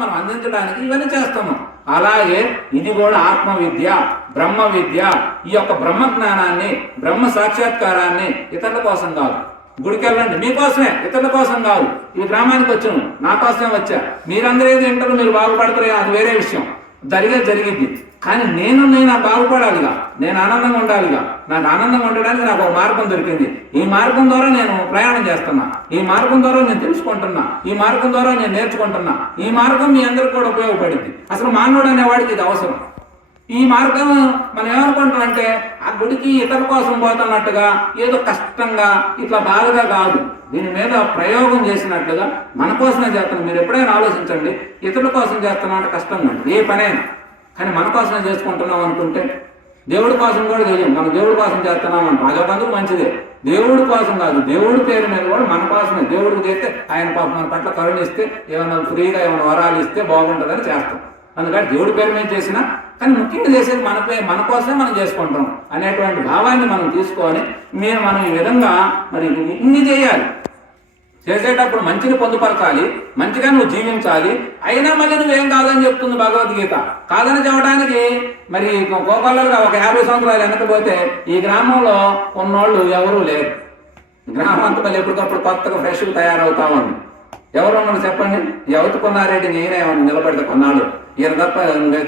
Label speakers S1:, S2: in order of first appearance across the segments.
S1: మనం అందించడానికి ఇవన్నీ చేస్తాము. అలాగే ఇది కూడా ఆత్మ విద్య బ్రహ్మ విద్య ఈ యొక్క బ్రహ్మ జ్ఞానాన్ని బ్రహ్మ సాక్షాత్కారాన్ని ఇతరుల కోసం కాదు. గుడికి వెళ్ళండి. మీకోసమే ఇతరుల కోసం కాదు. ఈ గ్రామానికి వచ్చాను నా కోసమే వచ్చా. మీరందరూ ఏది వింటారు మీరు బాగుపడతారు. అది వేరే విషయం. జరిగే జరిగింది కానీ నేను నేను బాగుపడాలిగా. నేను ఆనందంగా ఉండాలిగా. నాకు ఆనందంగా ఉండడానికి నాకు ఒక మార్గం దొరికింది. ఈ మార్గం ద్వారా నేను ప్రయాణం చేస్తున్నా. ఈ మార్గం ద్వారా నేను తెలుసుకుంటున్నా. ఈ మార్గం ద్వారా నేను నేర్చుకుంటున్నా. ఈ మార్గం మీ అందరికి కూడా ఉపయోగపడింది. అసలు మానవుడు అనేవాడికి ఇది అవసరం. ఈ మార్గం మనం ఏమనుకుంటాం అంటే ఆ గుడికి ఇతర కోసం పోతున్నట్టుగా ఏదో కష్టంగా ఇట్లా బాధగా కాదు. దీని మీద ప్రయోగం చేసినట్లుగా మన కోసమే చేస్తున్నాం. మీరు ఎప్పుడైనా ఆలోచించండి. ఇతరుల కోసం చేస్తున్నాం అంటే కష్టంగా ఉంటుంది ఏ పనైనా. కానీ మన కోసమే చేసుకుంటున్నాం అనుకుంటే దేవుడి కోసం కూడా తెలియదు. మనం దేవుడి కోసం చేస్తున్నామని అంటే మంచిదే. దేవుడి కోసం కాదు దేవుడి పేరు మీద కూడా మన కోసమే. దేవుడికి చేస్తే ఆయన పాపం మన పట్ల కరుణిస్తే ఏమైనా ఫ్రీగా ఏమైనా వరాలు ఇస్తే బాగుంటుందని చేస్తాం. అందుకని దేవుడి పేరు మీద చేసినా కానీ ముఖ్యంగా చేసేది మన పే మన కోసమే మనం చేసుకుంటాం అనేటువంటి భావాన్ని మనం తీసుకొని మేము మనం ఈ విధంగా మరి ఇన్ని చేయాలి. చేసేటప్పుడు మంచిని పొందుపరచాలి మంచిగా నువ్వు జీవించాలి. అయినా మళ్ళీ నువ్వేం కాదని చెప్తుంది భగవద్గీత? కాదని చెప్పడానికి మరి గోపాలుగా ఒక యాభై సంవత్సరాలు వెనకపోతే ఈ గ్రామంలో ఉన్నోళ్ళు ఎవరూ లేరు. గ్రామం అంతా మళ్ళీ ఎప్పటికప్పుడు కొత్తగా ఫ్రెష్గా తయారవుతా ఉంది. ఎవరు ఉన్నారు చెప్పండి? ఎవరు కొన్నారేంటి నేనే నిలబడితే కొన్నాడు ఈయన తప్ప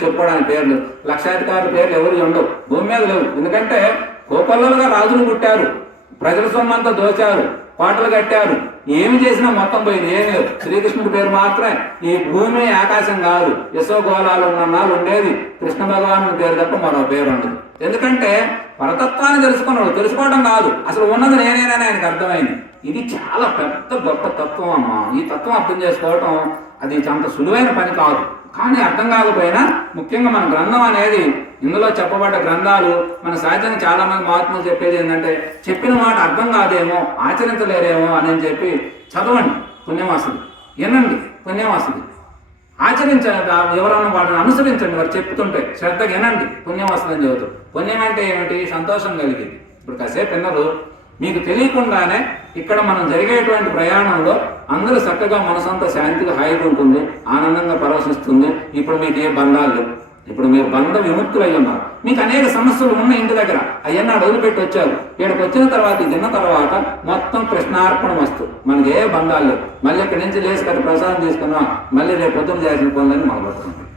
S1: చెప్పుకోవడానికి పేర్లు లక్షాధికారుల పేర్లు ఎవరు ఉండవు. భూమి మీద లేవు. ఎందుకంటే గోపల్లలుగా రాజును పుట్టారు. ప్రజల సొమ్మంతా దోచారు. కోటలు కట్టారు. ఏమి చేసినా మొత్తం పోయింది ఏమి లేదు. శ్రీకృష్ణుడి పేరు మాత్రమే. ఈ భూమి ఆకాశం కాదు. యశోగోళాలు ఉన్నన్నాళ్ళు ఉండేది. కృష్ణ భగవాను పేరు తప్ప మరో పేరు ఉండదు. ఎందుకంటే పరతత్వాన్ని తెలుసుకున్నాడు. తెలుసుకోవడం కాదు. అసలు ఉన్నది నేనేనని ఆయనకు అర్థమైంది. ఇది చాలా పెద్ద గొప్ప తత్వం అమ్మా. ఈ తత్వం అర్థం చేసుకోవటం అది అంత సులువైన పని కాదు. కానీ అర్థం కాకపోయినా ముఖ్యంగా మన గ్రంథం అనేది ఇందులో చెప్పబడ్డ గ్రంథాలు మన సహజంగా చాలా మంది మహాత్ములు చెప్పేది ఏంటంటే చెప్పిన మాట అర్థం కాదేమో ఆచరించలేరేమో అని చెప్పి చదవండి పుణ్యం వినండి పుణ్యం వస్తుంది ఆచరించండి ఎవరన్నా వాళ్ళని అనుసరించండి వారు చెప్తుంటే శ్రద్ధగా వినండి పుణ్యం వస్తుందని చదువుతారు పుణ్యం అంటే ఏమిటి? సంతోషం కలిగింది. ఇప్పుడు కాసేపు విన్నారు. మీకు తెలియకుండానే ఇక్కడ మనం జరిగేటువంటి ప్రయాణంలో అందరూ చక్కగా మనసంతా శాంతిగా హాయిగా ఉంటుంది ఆనందంగా పరవశిస్తుంది. ఇప్పుడు మీకు ఏ బంధాలు లేవు. ఇప్పుడు మీరు బంధ విముక్తులు అయి ఉన్నారు మీకు అనేక సమస్యలు ఉన్నాయి ఇంటి దగ్గర. అవన్నీ వదిలిపెట్టి వచ్చారు. ఇక్కడికి వచ్చిన తర్వాత తిన్న తర్వాత మొత్తం కృష్ణార్పణ వస్తు మనకి ఏ బంధాలు లేవు. మళ్ళీ ఇక్కడి నుంచి లేచి కదా ప్రసాదం తీసుకున్నాం. మళ్ళీ రేపు పొద్దున చేసిన పనులని మొదలుపెట్టుకుంటాం.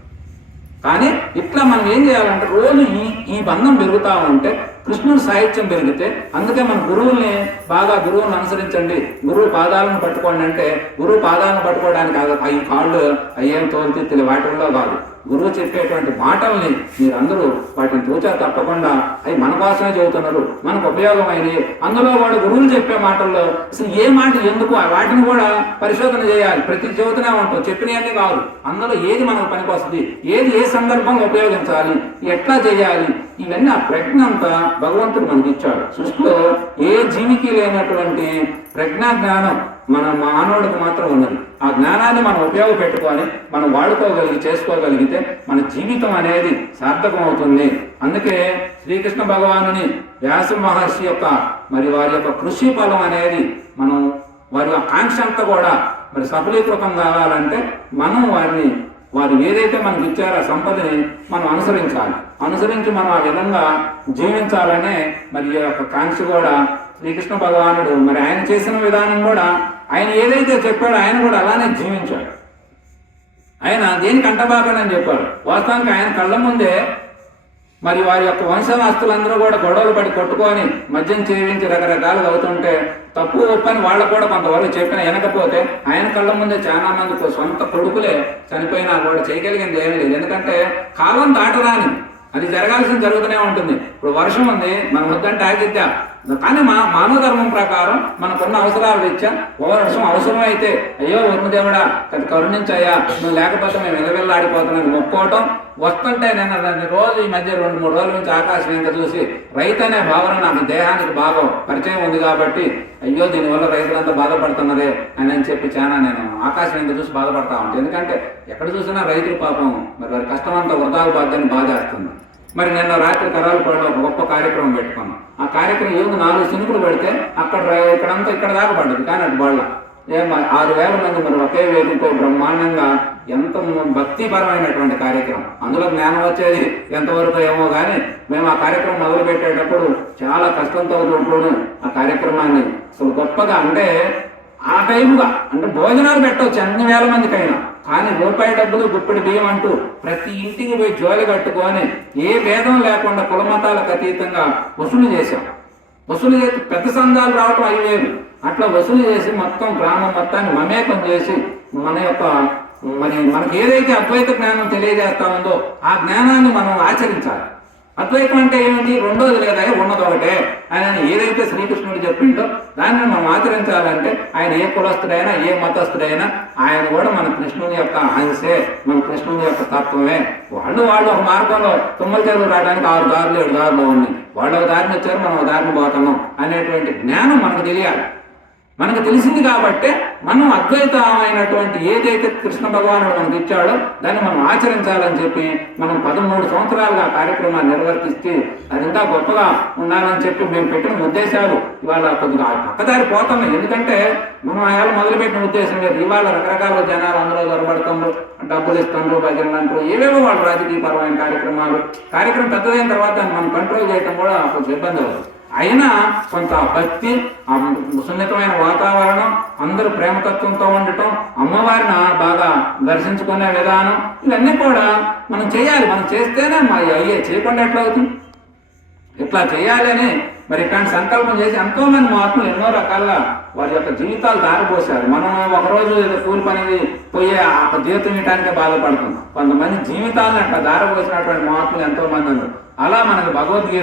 S1: కానీ ఇట్లా మనం ఏం చేయాలంటే రోజు ఈ ఈ బంధం పెరుగుతా ఉంటే కృష్ణుని సాహిత్యం పెరిగితే అందుకే మన గురువుల్ని బాగా గురువుని అనుసరించండి. గురువు పాదాలను పట్టుకోండి అంటే గురువు పాదాలను పట్టుకోవడానికి కాదు ఈ కాళ్ళు అయ్యేం తెలియ వాటిల్లో కాదు. గురువు చెప్పేటువంటి మాటల్ని మీరందరూ వాటిని తూచా తప్పకుండా అవి మన కోసమే చెబుతున్నారు మనకు ఉపయోగమైనవి. అందులో వాడు గురువులు చెప్పే మాటల్లో అసలు ఏ మాట ఎందుకు వాటిని కూడా పరిశోధన చేయాలి. ప్రతి చదువుతూనే ఉంటాం. చెప్పినవన్నీ కాదు. అందులో ఏది మనకు పనికొస్తుంది? ఏది ఏ సందర్భంగా ఉపయోగించాలి? ఎట్లా చేయాలి? ఇవన్నీ ఆ ప్రజ్ఞ అంతా భగవంతుడు మనకి ఇచ్చాడు సృష్టిలో ఏ జీవికి లేనటువంటి ప్రజ్ఞా జ్ఞానం మన మానవుడికి మాత్రం ఉన్నది. ఆ జ్ఞానాన్ని మనం ఉపయోగపెట్టుకొని మనం వాడుకోగలిగి చేసుకోగలిగితే మన జీవితం అనేది సార్థకం అవుతుంది అందుకే శ్రీకృష్ణ భగవానుని వ్యాస మహర్షి యొక్క మరి వారి యొక్క కృషి ఫలం అనేది మనం వారి యొక్క ఆకాంక్ష అంతా కూడా మరి సఫలీకృతం కావాలంటే మనం వారిని వారు ఏదైతే మనకు ఇచ్చారో ఆ సంపదని మనం అనుసరించాలి. అనుసరించి మనం ఆ విధంగా జీవించాలనే మరి ఈ యొక్క కాంక్ష కూడా శ్రీకృష్ణ భగవానుడు. మరి ఆయన చేసిన విధానం కూడా ఆయన ఏదైతే చెప్పాడో ఆయన కూడా అలానే జీవించాడు. ఆయన దేనికి అంటబాకనని చెప్పాడు? వాస్తవానికి ఆయన కళ్ళ ముందే మరి వారి యొక్క వంశవాస్తులందరూ కూడా గొడవలు పడి కొట్టుకొని మద్యం చేయించి రకరకాలుగా అవుతుంటే తప్పు ఒప్పని వాళ్ళకు కూడా కొంతవరకు చెప్పిన వినకపోతే ఆయన కళ్ళ ముందే చాలా మంది సొంత కొడుకులే చనిపోయినా కూడా చేయగలిగింది ఏమీ లేదు. ఎందుకంటే కాలం దాటరాని అది జరగాల్సింది జరుగుతూనే ఉంటుంది. ఇప్పుడు వర్షం ఉంది మనం వద్దంటే ఆగిద్దాం. కానీ మా మానవ ధర్మం ప్రకారం మనకున్న అవసరాలు రీత్యా ఓ వర్షం అవసరమైతే అయ్యో వరుణదేవుడా అది కరుణించయ్యా నువ్వు లేకపోతే మేము ఎలవెల్లాడిపోతున్నాను మొక్కోవటం వస్తుంటే నేను దాన్ని రోజు ఈ మధ్య రెండు మూడు రోజుల నుంచి ఆకాశం ఇంకా చూసి రైతు అనే భావన నాకు దేహానికి బాగా పరిచయం ఉంది కాబట్టి అయ్యో దీనివల్ల రైతులంతా బాధపడుతున్నారే అని అని చెప్పి చాలా నేను ఆకాశం ఇంకా చూసి బాధపడతా ఉంటాను ఎందుకంటే ఎక్కడ చూసినా రైతులు పాపం మరి వారి కష్టం అంతా వృధాకు బాధ్యని బాధేస్తుంది. మరి నిన్న రాత్రి కరాలపాడులో ఒక గొప్ప కార్యక్రమం పెట్టుకున్నాం. ఆ కార్యక్రమం ఏముంది? నాలుగు సినుకులు పెడితే అక్కడ ఇక్కడంతా ఇక్కడ దాకా పడ్డది. కానీ అటు బళ్ళ. ఏం ఆరు వేల మంది మరి ఒకే వేదికతో బ్రహ్మాండంగా ఎంత భక్తిపరమైనటువంటి కార్యక్రమం. అందులో జ్ఞానం వచ్చేది ఎంతవరకు ఏమో కానీ మేము ఆ కార్యక్రమం మొదలు పెట్టేటప్పుడు చాలా కష్టంతో కూడుకుని ఆ కార్యక్రమాన్ని అసలు గొప్పగా అంటే ఆ టైంగా అంటే భోజనాలు పెట్టవచ్చు అన్ని వేల మందికైనా. కానీ రూపాయి డబ్బులు గుప్పిడి బియ్యం అంటూ ప్రతి ఇంటికి పోయి జోలి కట్టుకొని ఏ భేదం లేకుండా కులమతాలకు అతీతంగా వసూలు చేశాం. వసూలు చేసి పెద్ద సంఘాలు రావటం అయ్యేవి అట్లా వసూలు చేసి మొత్తం గ్రామం మొత్తాన్ని మమేకం చేసి మన యొక్క మరి మనకి ఏదైతే అద్వైత జ్ఞానం తెలియజేస్తా ఉందో ఆ జ్ఞానాన్ని మనం ఆచరించాలి. అద్వైతం అంటే ఏమిటి? రెండోది లేదా ఉన్నది ఒకటే. ఆయన ఏదైతే శ్రీకృష్ణుడు చెప్పిండో దాన్ని మనం ఆచరించాలంటే ఆయన ఏ కులస్తుడైనా ఏ మతస్థుడైనా ఆయన కూడా మన కృష్ణుని యొక్క అంశే మన కృష్ణుని యొక్క తత్వమే. వాళ్ళు వాళ్ళు ఒక మార్గంలో తుమ్మల చెరువు రావడానికి ఆరు దారులు ఏడు దారులు ఉన్నాయి. వాళ్ళు ఒక దారిని వచ్చారు మనం ఒక దారిని పోతాము అనేటువంటి జ్ఞానం మనకు తెలియాలి. మనకు తెలిసింది కాబట్టే మనం అద్వైతమైనటువంటి ఏదైతే కృష్ణ భగవానుడు మనకు ఇచ్చాడో దాన్ని మనం ఆచరించాలని చెప్పి మనం పదమూడు సంవత్సరాలుగా కార్యక్రమాన్ని నిర్వర్తిస్తే అది ఇంకా గొప్పగా ఉండాలని చెప్పి మేము పెట్టిన ఉద్దేశాలు ఇవాళ కొద్దిగా పక్కదారి పోతున్నాం ఎందుకంటే మనం ఆయన మొదలుపెట్టిన ఉద్దేశం లేదు. ఇవాళ రకరకాల జనాలు అందులో దొరబడుతున్నారు డబ్బులు ఇస్తున్నారు భజనలు అంటారు ఏవేవో వాళ్ళు రాజకీయపరమైన కార్యక్రమాలు. కార్యక్రమం పెద్దదైన తర్వాత దాన్ని మనం కంట్రోల్ చేయడం కూడా కొంచెం ఇబ్బంది అవుతుంది. అయినా కొంత భక్తి సున్నితమైన వాతావరణం అందరూ ప్రేమతత్వంతో ఉండటం అమ్మవారిని బాగా దర్శించుకునే విధానం ఇవన్నీ కూడా మనం చేయాలి. మనం చేస్తేనే మా అయ్యే చేయకుండా ఎట్లా అవుతుంది? ఇట్లా చేయాలని మరి ఇట్లాంటి సంకల్పం చేసి ఎంతోమంది మహాత్ములు ఎన్నో రకాలుగా వారి యొక్క జీవితాలు దారిపోసారు మనం ఒకరోజు ఏదో కూలి పని పోయే ఆ జీవితం ఇవ్వడానికే బాధపడుతున్నాం. కొంతమంది జీవితాలను అట్లా దారిపోసినటువంటి మహాత్ములు ఎంతోమంది ఉన్నారు. అలా మనకు భగవద్గీత